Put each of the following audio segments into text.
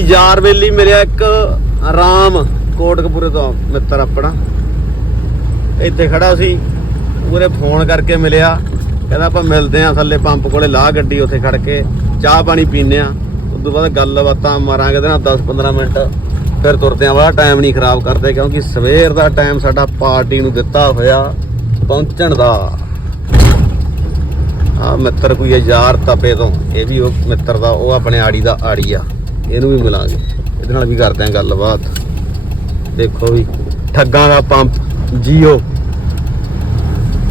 ਯਾਰ ਵੇਲੀ ਮਿਲਿਆ ਇੱਕ ਆਰਾਮ ਕੋਟਕਪੂਰੇ ਤੋਂ ਮਿੱਤਰ ਆਪਣਾ। ਇੱਥੇ ਖੜਾ ਸੀ, ਪੂਰੇ ਫੋਨ ਕਰਕੇ ਮਿਲਿਆ। ਕਹਿੰਦਾ ਆਪਾਂ ਮਿਲਦੇ ਆਂ ਥੱਲੇ ਪੰਪ ਕੋਲੇ, ਲਾਹ ਗੱਡੀ ਉੱਥੇ ਖੜ ਕੇ, ਚਾਹ ਪਾਣੀ ਪੀਨੇ ਆ ਉਸ ਤੋਂ ਬਾਅਦ ਗੱਲ ਬਾਤਾਂ ਮਾਰਾਂਗੇ ਇਹਦੇ ਨਾਲ 10-15 ਮਿੰਟ ਫਿਰ ਤੁਰਦੇ ਆਂ ਵਾਲਾ ਟਾਈਮ ਨਹੀਂ ਖਰਾਬ ਕਰਦੇ ਕਿਉਂਕਿ ਸਵੇਰ ਦਾ ਟਾਈਮ ਸਾਡਾ ਪਾਰਟੀ ਨੂੰ ਦਿੱਤਾ ਹੋਇਆ ਪਹੁੰਚਣ ਦਾ। ਆ ਮਿੱਤਰ ਕੋਈ ਹੈ ਯਾਰ ਤਪੇ ਤੋਂ। ਇਹ ਵੀ ਉਹ ਮਿੱਤਰ ਦਾ, ਉਹ ਆਪਣੇ ਆੜੀ ਦਾ ਆੜੀ ਆ। ਇਹਨੂੰ ਵੀ ਮਿਲਾਂਗੇ। ਇਹਦੇ ਨਾਲ ਵੀ ਕਰਦੇ ਆਂ ਗੱਲਬਾਤ। ਦੇਖੋ ਵੀ ਠੱਗਾਂ ਦਾ ਪੰਪ ਜੀਓ।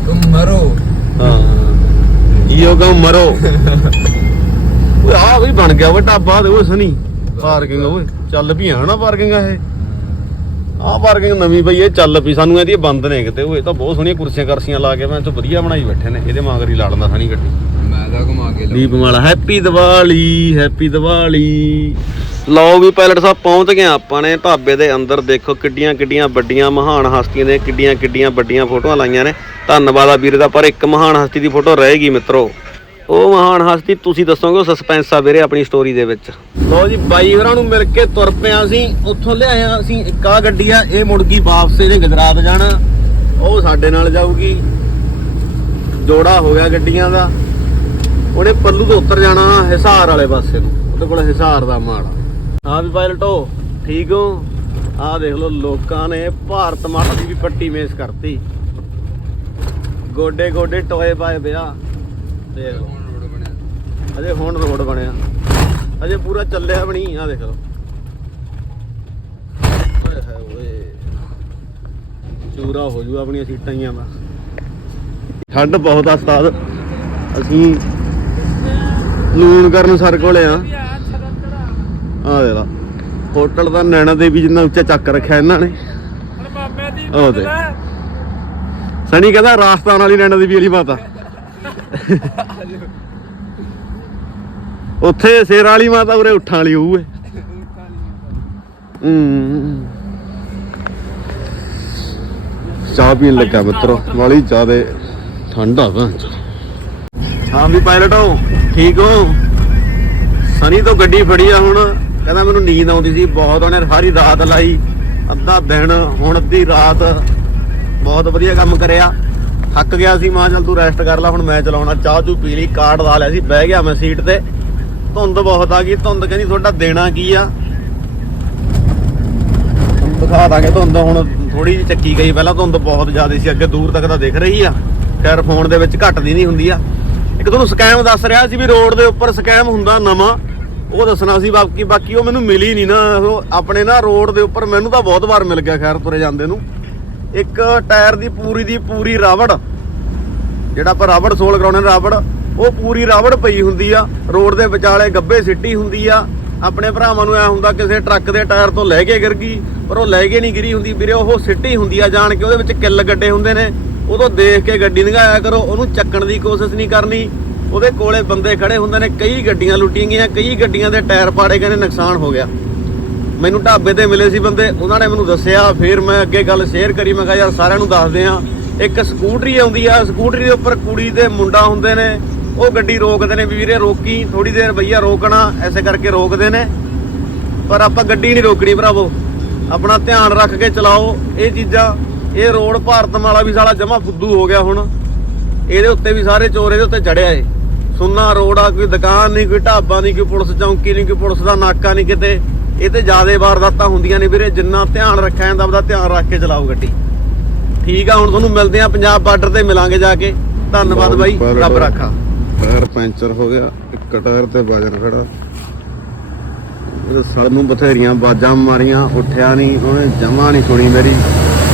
ਤੁਮ ਮਰੋ। ਹਾਂ। ਜੀਓ ਕਾ ਮਰੋ। ਓਏ ਆ ਵੀ ਬਣ ਗਿਆ ਵੱਡਾ ਬਾਦ ਓਏ ਸਨੀ। ਪਾਰਕਿੰਗ ਓਏ ਚੱਲ ਵੀ ਆ ਨਾ ਪਾਰਕਿੰਗ ਆ ਇਹ। ਆ ਪਾਰਕਿੰਗ ਨਵੀਂ ਪਈ ਇਹ ਚੱਲ ਪਈ। ਸਾਨੂੰ ਇਹਦੀ ਬੰਦ ਨੇ ਕਿਤੇ ਓਏ। ਤਾਂ ਬਹੁਤ ਸੋਹਣੀਆਂ ਕੁਰਸੀਆਂ ਕਰਸੀਆਂ ਲਾ ਕੇ ਮੈਂ ਚ ਵਧੀਆ ਬਣਾਈ ਬੈਠੇ ਨੇ। ਇਹਦੇ ਮਾਂਗਰੀ ਲਾੜਨਾ ਸਾਨੀ ਗੱਡੀ। ਐਦਾ ਘੁਮਾ ਹੈਪੀ ਦੀਵਾਲੀ ਹੈਪੀ ਦੀਵਾਲੀ। ਲਓ ਵੀ ਪਾਇਲਟ ਸਾਹਿਬ, ਪਹੁੰਚ ਗਏ ਆਪਾਂ ਨੇ ਢਾਬੇ ਦੇ ਅੰਦਰ। ਦੇਖੋ ਕਿੱਡੀਆਂ ਕਿੱਡੀਆਂ ਵੱਡੀਆਂ ਮਹਾਨ ਹਸਤੀਆਂ ਦੀਆਂ ਕਿੱਡੀਆਂ ਕਿੱਡੀਆਂ ਵੱਡੀਆਂ ਫੋਟੋਆਂ ਲਾਈਆਂ ਨੇ। ਧੰਨਵਾਦ ਆ ਵੀਰੇ ਦਾ, ਪਰ ਇੱਕ ਮਹਾਨ ਹਸਤੀ ਦੀ ਫੋਟੋ ਰਹੇਗੀ ਮਿੱਤਰੋ। ਉਹ ਮਹਾਨ ਹਸਤੀ ਤੁਸੀਂ ਦੱਸੋਗੇ ਸਸਪੈਂਸ ਆ ਵੀਰੇ ਆਪਣੀ ਸਟੋਰੀ ਦੇ ਵਿੱਚ। ਲਓ ਜੀ, ਬਾਈ ਹੋਰਾਂ ਨੂੰ ਮਿਲ ਕੇ ਤੁਰ ਪਿਆ ਅਸੀਂ। ਉੱਥੋਂ ਲਿਆਇਆ ਅਸੀਂ ਇੱਕ ਆ ਗੱਡੀ ਆ, ਇਹ ਮੁੜ ਗਈ ਵਾਪਸ ਇਹਨੇ ਗੁਜਰਾਤ ਜਾਣਾ। ਉਹ ਸਾਡੇ ਨਾਲ ਜਾਊਗੀ। ਜੋੜਾ ਹੋ ਗਿਆ ਗੱਡੀਆਂ ਦਾ। ਉਹਨੇ ਪੱਲੂ ਤੋਂ ਉੱਤਰ ਜਾਣਾ ਹਿਸਾਰ ਵਾਲੇ ਪਾਸੇ ਨੂੰ। ਉਹਦੇ ਕੋਲ ਹਿਸਾਰ ਦਾ ਮਾੜਾ। ਹਾਂ ਵੀ ਪਾਇਲਟੋ ਠੀਕ ਹੋ? ਆਹ ਦੇਖ ਲਓ ਲੋਕਾਂ ਨੇ ਭਾਰਤ ਮਾਤਾ ਦੀ ਵੀ ਪੱਟੀ ਮੇਸ ਕਰਤੀ। ਗੋਡੇ ਗੋਡੇ ਟੋਏ ਪਾਏ ਪਿਆ। ਤੇ ਅਜੇ ਹੁਣ ਰੋਡ ਬਣਿਆ। ਅਜੇ ਪੂਰਾ ਚੱਲਿਆ ਬਣੀ ਆ ਦੇਖ ਲੋ ਚੂਰਾ ਹੋ ਜੂ ਆਪਣੀਆਂ ਸੀਟਾਂ ਹੀ ਆ ਠੰਡ ਬਹੁਤ ਆ ਉਸਤਾਦ। ਅਸੀਂ ਲੂਣ ਕਰਨ ਸਰ ਕੋਲੇ ਆ। ਆ ਦੇ ਲਾ। ਹੋਟਲ ਦਾ ਨੈਣਾ ਦੇਵੀ ਜਿੰਨਾ ਉੱਚਾ ਚੱਕ ਰੱਖਿਆ ਇਹਨਾਂ ਨੇ। ਉਹ ਦੇ ਸਣੀ ਕਹਿੰਦਾ ਰਾਜਸਥਾਨ ਵਾਲੀ ਨੈਣਾ ਦੇਵੀ ਵਾਲੀ ਮਾਤਾ। ਉੱਥੇ ਸ਼ੇਰ ਵਾਲੀ ਮਾਤਾ ਉਰੇ ਉੱਠਾਂ ਵਾਲੀ ਹੋਊ ਏ। ਹੂੰ। ਚਾਹ ਪੀਣ ਲੱਗਾ ਮਿੱਤਰੋ। ਵਾਲੀ ਜ਼ਿਆਦੇ ਠੰਡ ਵਾ ਹਾਂ ਵੀ ਪਾਇਲਟੋ ਠੀਕ ਹੋ? ਸਨੀ ਤੋਂ ਗੱਡੀ ਫੜੀ ਆ ਹੁਣ। ਕਹਿੰਦਾ ਮੈਨੂੰ ਨੀਂਦ ਆਉਂਦੀ ਸੀ। ਬਹੁਤ ਉਹਨੇ ਸਾਰੀ ਰਾਤ ਲਾਈ। ਅੱਧਾ ਦਿਨ, ਹੁਣ ਅੱਧੀ ਰਾਤ। ਬਹੁਤ ਵਧੀਆ ਕੰਮ ਕਰਿਆ। ਥੱਕ ਗਿਆ ਸੀ। ਮਾਂ, ਚੱਲ ਤੂੰ ਰੈਸਟ ਕਰ ਲੈ। ਹੁਣ ਮੈਂ ਚਲਾਉਣਾ। ਚਾਹ ਚੂ ਪੀ ਲਈ। ਕਾਰਡ ਲਾ ਲਿਆ ਸੀ। ਬਹਿ ਗਿਆ ਮੈਂ ਸੀਟ ਤੇ। ਧੁੰਦ ਬਹੁਤ ਆ ਗਈ। ਧੁੰਦ ਕਹਿੰਦੀ ਤੁਹਾਡਾ ਦੇਣਾ ਕੀ ਆ? ਦਿਖਾ ਦਾਂਗੇ ਧੁੰਦ। ਹੁਣ ਥੋੜੀ ਜਿਹੀ ਚੱਕੀ ਗਈ। ਪਹਿਲਾਂ ਧੁੰਦ ਬਹੁਤ ਜ਼ਿਆਦਾ ਸੀ। ਅੱਗੇ ਦੂਰ ਤੱਕ ਤਾਂ ਦਿਖ ਰਹੀ ਆ। ਖੈਰ ਫੋਨ ਦੇ ਵਿੱਚ ਘਟਦੀ ਨਹੀਂ ਹੁੰਦੀ ਆ। ਇੱਕ ਤੁਹਾਨੂੰ ਸਕੈਮ ਦੱਸ ਰਿਹਾ ਸੀ ਵੀ ਰੋਡ ਦੇ ਉੱਪਰ ਸਕੈਮ ਹੁੰਦਾ ਨਵਾਂ। ਉਹ ਦੱਸਣਾ ਸੀ, ਬਾਕੀ ਬਾਕੀ ਉਹ ਮੈਨੂੰ ਮਿਲੀ ਨਹੀਂ ਨਾ। ਉਹ ਆਪਣੇ ਨਾ ਰੋਡ ਦੇ ਉੱਪਰ ਮੈਨੂੰ ਤਾਂ ਬਹੁਤ ਵਾਰ ਮਿਲ ਗਿਆ ਖੈਰ ਤੁਰੇ ਜਾਂਦੇ ਨੂੰ। ਇੱਕ ਟਾਇਰ ਦੀ ਪੂਰੀ ਦੀ ਪੂਰੀ ਰਾਵੜ, ਜਿਹੜਾ ਆਪਾਂ ਰਾਵੜ ਸੋਲ ਕਰਾਉਣੇ ਨੇ ਰਾਵੜ, ਉਹ ਪੂਰੀ ਰਾਵੜ ਪਈ ਹੁੰਦੀ ਆ। ਰੋਡ ਦੇ ਵਿਚਾਲੇ ਗੱਬੇ ਸਿੱਟੀ ਹੁੰਦੀ ਆ। ਆਪਣੇ ਭਰਾਵਾਂ ਨੂੰ ਐ ਹੁੰਦਾ ਕਿਸੇ ਟਰੱਕ ਦੇ ਟਾਇਰ ਤੋਂ ਲੈ ਕੇ ਗਿਰ ਗਈ, ਪਰ ਉਹ ਲੈ ਕੇ ਨਹੀਂ ਗਿਰੀ ਹੁੰਦੀ। ਵੀਰੇ, ਉਹ ਸਿੱਟੀ ਹੁੰਦੀ ਆ, ਜਾਣ ਕੇ ਉਹਦੇ ਵਿੱਚ ਕਿੱਲ ਗੱਡੇ ਹੁੰਦੇ ਨੇ। ਉਦੋਂ ਦੇਖ ਕੇ ਗੱਡੀ ਲੰਘਾਇਆ ਕਰੋ, ਉਹਨੂੰ ਚੱਕਣ ਦੀ ਕੋਸ਼ਿਸ਼ ਨਹੀਂ ਕਰਨੀ। ਉਹਦੇ ਕੋਲੇ ਬੰਦੇ ਖੜੇ ਹੁੰਦੇ ਨੇ, ਕਈ ਗੱਡੀਆਂ ਲੁੱਟੀਆਂ ਗਈਆਂ, ਕਈ ਗੱਡੀਆਂ ਦੇ ਟਾਇਰ ਪਾੜੇ ਗਏ ਨੇ, ਨੁਕਸਾਨ ਹੋ ਗਿਆ। ਮੈਨੂੰ ਢਾਬੇ ਤੇ ਮਿਲੇ ਸੀ ਬੰਦੇ, ਉਹਨਾਂ ਨੇ ਮੈਨੂੰ ਦੱਸਿਆ, ਫਿਰ ਮੈਂ ਅੱਗੇ ਗੱਲ ਸ਼ੇਅਰ ਕਰੀ, ਮੈਂ ਕਿਹਾ, ਯਾਰ, ਸਾਰਿਆਂ ਨੂੰ ਦੱਸਦੇ ਆ, ਇੱਕ ਸਕੂਟਰੀ ਆਉਂਦੀ ਆ, ਸਕੂਟਰੀ ਦੇ ਉੱਪਰ ਕੁੜੀ ਦੇ ਮੁੰਡਾ ਹੁੰਦੇ ਨੇ, ਉਹ ਗੱਡੀ ਰੋਕਦੇ ਨੇ, ਵੀ ਵੀਰੇ ਰੋਕੀ ਥੋੜੀ ਦੇਰ ਭਈਆ ਰੋਕਣਾ, ਐਸੇ ਕਰਕੇ ਰੋਕਦੇ ਨੇ, ਪਰ ਆਪਾਂ ਗੱਡੀ ਨਹੀਂ ਰੋਕਣੀ ਭਰਾਵੋ। ਆਪਣਾ ਧਿਆਨ ਰੱਖ ਕੇ ਚਲਾਓ, ਇਹ ਚੀਜ਼ਾਂ ਇਹ ਰੋਡ ਭਾਰਤ ਵਾਲਾ ਵੀ ਸਾਲਾ ਜਮਾ ਫੁੱਦੂ ਹੋ ਗਿਆ ਹੁਣ। ਇਹਦੇ ਉੱਤੇ ਵੀ ਸਾਰੇ ਚੋਰ ਇਹਦੇ ਉੱਤੇ ਚੜਿਆ ਏ। ਸੁੰਨਾ ਰੋਡ ਆ ਕੋਈ ਦੁਕਾਨ ਨਹੀਂ ਕੋਈ ਢਾਬਾ ਨਹੀਂ ਕੋਈ ਪੁਲਿਸ ਚੌਂਕੀ ਨਹੀਂ ਕੋਈ ਪੁਲਿਸ ਦਾ ਨਾਕਾ ਨਹੀਂ ਕਿਤੇ। ਇਹ ਤੇ ਜ਼ਿਆਦੇ ਵਾਰਦਾਤਾਂ ਹੁੰਦੀਆਂ ਨੇ ਵੀਰੇ ਜਿੰਨਾ ਧਿਆਨ ਰੱਖਿਆ ਜਾਂਦਾ ਉਹਦਾ ਧਿਆਨ ਰੱਖ ਕੇ ਚਲਾਓ ਗੱਡੀ। ਠੀਕ ਆ ਹੁਣ ਤੁਹਾਨੂੰ ਮਿਲਦੇ ਆ ਪੰਜਾਬ ਬਾਰਡਰ ਤੇ ਮਿਲਾਂਗੇ ਜਾ ਕੇ। ਧੰਨਵਾਦ ਬਾਈ ਰੱਬ ਰਾਖਾ। ਟਾਇਰ ਪੈਂਚਰ ਹੋ ਗਿਆ ਇੱਕ ਟਾਇਰ ਤੇ ਬਾਜਰ ਖੜਾ। ਇਹ ਸੜ ਨੂੰ ਬਥੇਰੀਆਂ ਬਾਜਾਂ ਮਾਰੀਆਂ ਉੱਠਿਆ ਨਹੀਂ ਉਹਨੇ ਜਮਾ ਨਹੀਂ ਸੁਣੀ ਮੇਰੀ।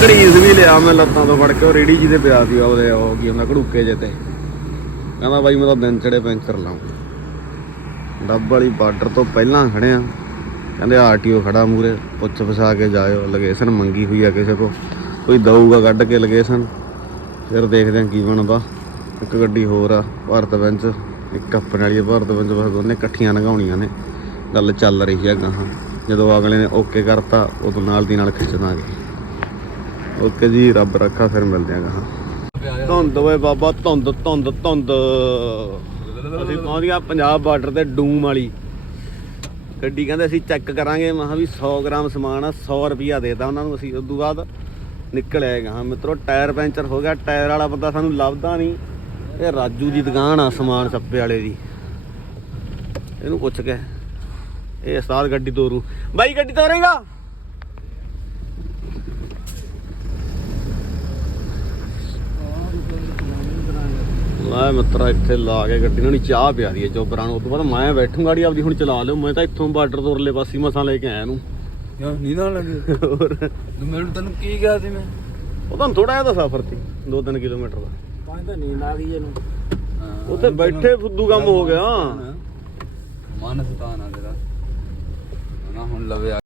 ਘੜੀਸ ਵੀ ਲਿਆ ਮੈਂ ਲੱਤਾਂ ਤੋਂ ਫੜ ਕੇ, ਉਹ ਰੇੜੀ ਜੀ ਦੇ ਪਿਆ ਸੀ ਉਹਦੇ, ਉਹ ਕੀ ਹੁੰਦਾ, ਘੜੂਕੇ ਜੇ ਤੇ। ਕਹਿੰਦਾ ਬਾਈ ਮੈਂ ਤਾਂ ਦਿਨ ਚੜੇ ਪੈਂਚਰ ਲਾਉਂ। ਡੱਬ ਵਾਲੀ ਬਾਰਡਰ ਤੋਂ ਪਹਿਲਾਂ ਖੜਿਆ ਕਹਿੰਦੇ ਆਰਟੀਓ ਖੜਾ ਮੂਰੇ ਪੁੱਛ ਫਸਾ ਕੇ ਜਾਇਓ, ਲੋਕੇਸ਼ਨ ਮੰਗੀ ਹੋਈ ਆ ਕਿਸੇ ਕੋ ਕੋਈ ਦਊਗਾ ਕੱਢ ਕੇ ਲੋਕੇਸ਼ਨ। ਫਿਰ ਦੇਖਦੇ ਆ ਕੀ ਬਣਦਾ। ਇੱਕ ਗੱਡੀ ਹੋਰ ਆ, ਭਾਰਤ ਬੈਂਚ। ਇੱਕ ਆਪਣੇ ਵਾਲੀ ਆ, ਭਾਰਤ ਬੈਂਚ, ਬਸ ਦੋਨੇ ਇਕੱਠੀਆਂ ਲਗਾਉਣੀਆਂ ਨੇ। ਗੱਲ ਚੱਲ ਰਹੀ ਆ ਗਾਹਾਂ। ਜਦੋਂ ਅਗਲੇ ਨੇ ਓਕੇ ਕਰਤਾ, ਉਦੋਂ ਨਾਲ ਦੀ ਨਾਲ ਖਿੱਚ ਦਾਂਗੇ। ਓਕੇ ਜੀ, ਰੱਬ ਰੱਖਾ, ਫਿਰ ਮਿਲਦੇ ਆ ਗਾਹਾਂ ਧੁੰਦ ਓਏ ਬਾਬਾ, ਧੁੰਦ ਧੁੰਦ ਧੁੰਦ। ਅਸੀਂ ਪਹੁੰਚ ਗਿਆ ਪੰਜਾਬ ਬਾਰਡਰ ਤੇ ਡੂਮ ਵਾਲੀ। ਗੱਡੀ ਕਹਿੰਦੇ ਅਸੀਂ ਚੈੱਕ ਕਰਾਂਗੇ, ਮੈਂ ਵੀ 100 ਗ੍ਰਾਮ ਸਮਾਨ ਆ 100 ਰੁਪਿਆ ਦੇਤਾ ਉਹਨਾਂ ਨੂੰ ਅਸੀਂ। ਉਸ ਤੋਂ ਬਾਅਦ ਨਿਕਲ ਆਏਗਾ ਹਾਂ ਮਿੱਤਰੋ ਟਾਇਰ ਪੈਂਚਰ ਹੋ ਗਿਆ। ਟਾਇਰ ਵਾਲਾ ਬੰਦਾ ਸਾਨੂੰ ਲੱਭਦਾ ਨਹੀਂ। ਇਹ ਰਾਜੂ ਦੀ ਦੁਕਾਨ ਆ ਸਮਾਨ ਸੱਪੇ ਵਾਲੇ ਦੀ। ਇਹਨੂੰ ਪੁੱਛ ਕੇ। ਇਹ ਉਸਤਾਦ ਗੱਡੀ ਤੋਰੂ। ਬਾਈ, ਗੱਡੀ ਤੋਰੇਗਾ? ਮੈਂ ਮਿੱਤਰਾ ਇੱਥੇ ਲਾ ਕੇ ਗੱਡੀ ਨੂੰ ਚਾਹ ਪਿਆ ਦੀ ਹੈ ਚੋਬਰਾਂ ਨੂੰ। ਉਸ ਤੋਂ ਬਾਅਦ ਮੈਂ ਬੈਠੂੰ ਗਾੜੀ ਆਪਦੀ ਹੁਣ ਚਲਾ ਲਿਓ। ਮੈਂ ਤਾਂ ਇੱਥੋਂ ਬਾਰਡਰ ਤੋਂ ਉਰਲੇ ਪਾਸੇ ਮਸਾਂ ਲੈ ਕੇ ਆਇਆ ਯਾਰ ਨੀਂਦ ਆਉਣ ਲੱਗੀ। ਹੋਰ। ਤੂੰ ਮੈਨੂੰ ਤੈਨੂੰ ਕੀ ਕਿਹਾ ਸੀ ਮੈਂ? ਉਹ ਤੁਹਾਨੂੰ ਥੋੜਾ ਜਿਹਾ ਤਾਂ ਸਫ਼ਰ ਸੀ 2-3 ਕਿਲੋਮੀਟਰ ਦਾ। ਤਾਂ ਤਾਂ ਨੀਂਦ ਆ ਗਈ ਇਹਨੂੰ। ਉੱਥੇ ਬੈਠੇ ਫੁੱਦੂ ਕੰਮ ਹੋ ਗਿਆ। ਮਨ ਸਤਾਨਾ ਤੇਰਾ ਨਾ ਹੁਣ ਲਵੇ ਆ